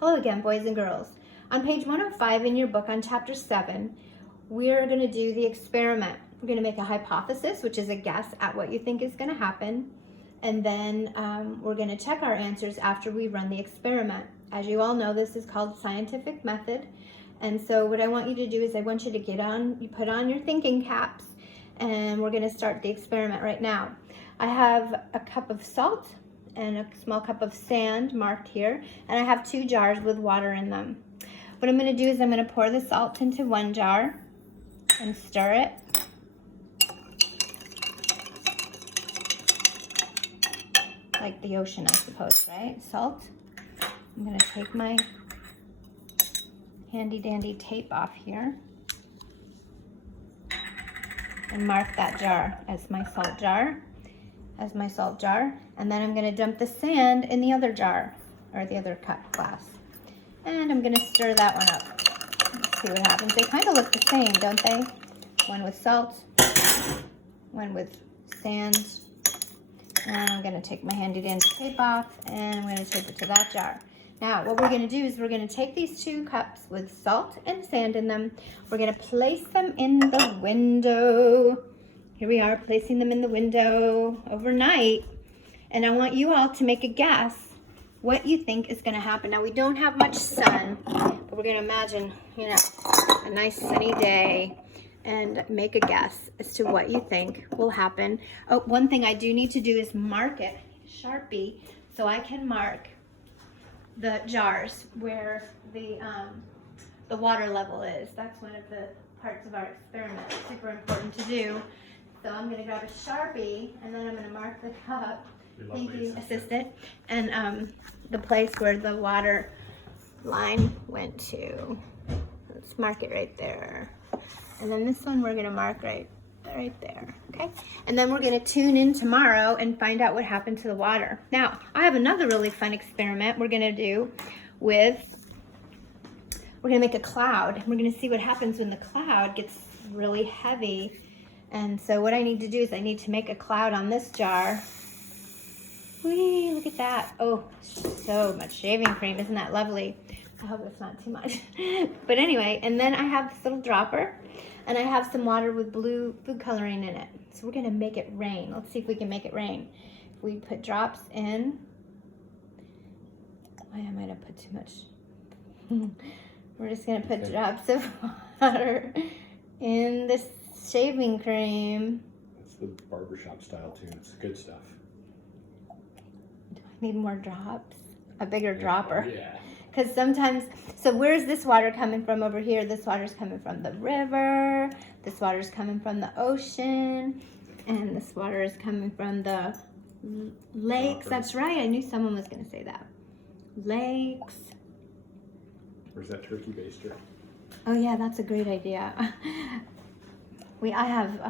Hello again, boys and girls. On page 105 in your book on chapter 7, we're going to do the experiment. We're going to make a hypothesis, which is a guess at what you think is going to happen. And then we're going to check our answers after we run the experiment. As you all know, this is called scientific method. And so what I want you to do is I want you to put on your thinking caps, and we're going to start the experiment right now. I have a cup of salt and a small cup of sand marked here, and I have 2 jars with water in them. What I'm going to do is I'm going to pour the salt into one jar and stir it. Like the ocean, I suppose, right? Salt. I'm going to take my handy dandy tape off here and mark that jar as my salt jar. And then I'm going to dump the sand in the other jar, or the other glass. And I'm going to stir that one up. Let's see what happens. They kind of look the same, don't they? One with salt, one with sand. And I'm going to take my handy dandy tape off, and I'm going to tape it to that jar. Now, what we're going to do is we're going to take these 2 cups with salt and sand in them. We're going to place them in the window. Here we are, placing them in the window overnight. And I want you all to make a guess what you think is going to happen. Now, we don't have much sun, but we're going to imagine, a nice sunny day and make a guess as to what you think will happen. Oh, one thing I do need to do is mark it, Sharpie, so I can mark the jars where the water level is. That's one of the parts of our experiment. It's super important to do. So I'm going to grab a Sharpie, and then I'm going to mark the cup. Thank you, assistant. And the place where the water line went to. Let's mark it right there. And then this one we're going to mark right there, okay? And then we're going to tune in tomorrow and find out what happened to the water. Now, I have another really fun experiment we're going to do with, we're going to make a cloud. We're going to see what happens when the cloud gets really heavy. And so what I need to do is I need to make a cloud on this jar. Whee, look at that. Oh, so much shaving cream. Isn't that lovely? I hope it's not too much. But anyway, and then I have this little dropper, and I have some water with blue food coloring in it. So we're going to make it rain. Let's see if we can make it rain. If we put drops in. I might have put too much. We're just going to put drops of water in this shaving cream. It's the barbershop style too. It's good stuff. Do I need more drops? A bigger dropper. Yeah. Because sometimes, so where's this water coming from over here? This water's coming from the river. This water's coming from the ocean. And this water is coming from the lakes. That's right. I knew someone was going to say that. Lakes. Where's that turkey baster? Oh yeah, that's a great idea. I have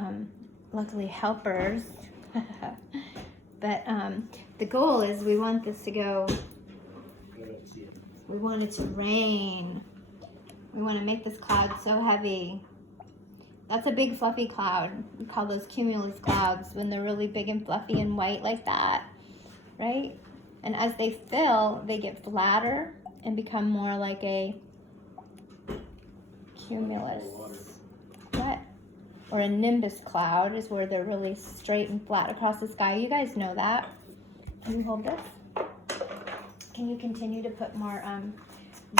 luckily helpers, but the goal is we want this to go. We want it to rain. We want to make this cloud so heavy. That's a big fluffy cloud. We call those cumulus clouds when they're really big and fluffy and white like that, right? And as they fill, they get flatter and become more like a cumulus. What? Or a nimbus cloud is where they're really straight and flat across the sky. You guys know that. Can you hold this? Can you continue to put more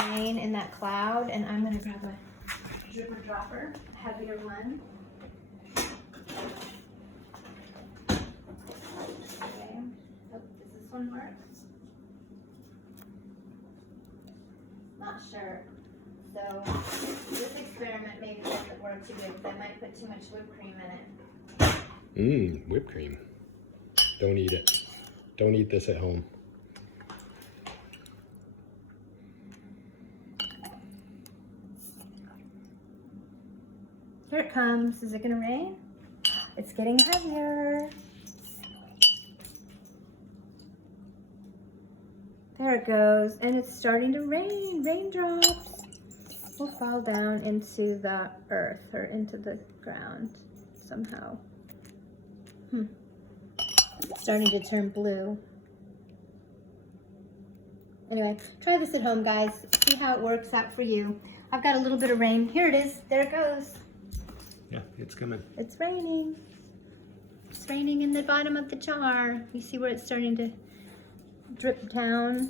rain in that cloud? And I'm going to grab a dripper dropper, a heavier one. Okay. Oh, does this one work? Not sure. So this experiment maybe doesn't work too good because I might put too much whipped cream in it. Whipped cream. Don't eat it. Don't eat this at home. Here it comes. Is it going to rain? It's getting heavier. There it goes. And it's starting to rain. Raindrops will fall down into the earth or into the ground somehow. It's starting to turn blue. Anyway, try this at home, guys. See how it works out for you. I've got a little bit of rain. Here it is. There it goes. Yeah, it's coming. It's raining. It's raining in the bottom of the jar. You see where it's starting to drip down?